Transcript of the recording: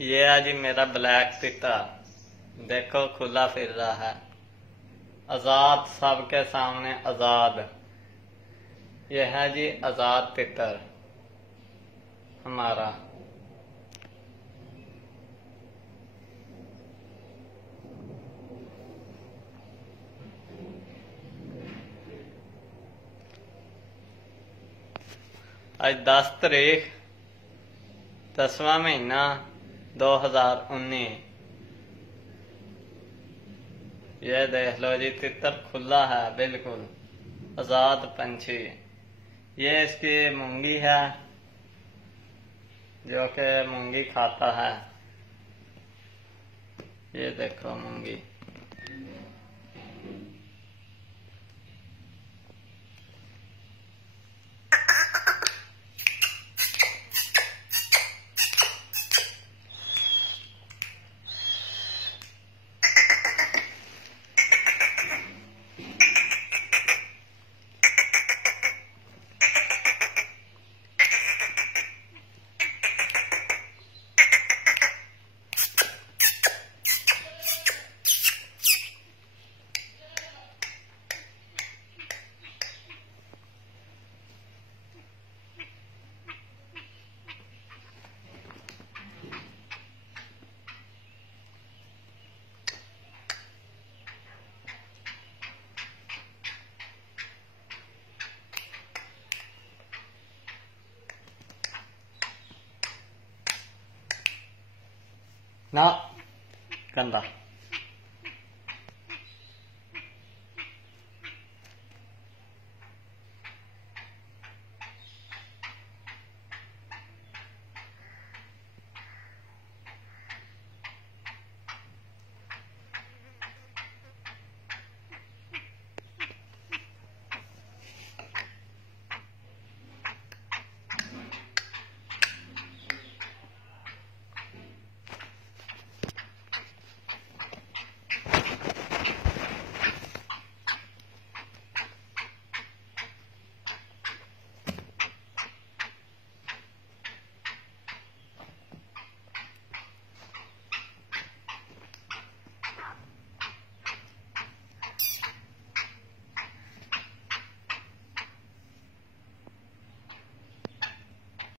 ये है जी मेरा ब्लैक तीतर। देखो खुला फिर रहा है, आजाद, सबके सामने आजाद। ये है जी आजाद तितर हमारा। आज 10 तारीख 10वां महीना 2019। ये देख लो जी, तितर खुला है बिल्कुल, आजाद पंछी। ये इसकी मूंगी है जो कि मूंगी खाता है। ये देखो मूंगी। ना गंदा।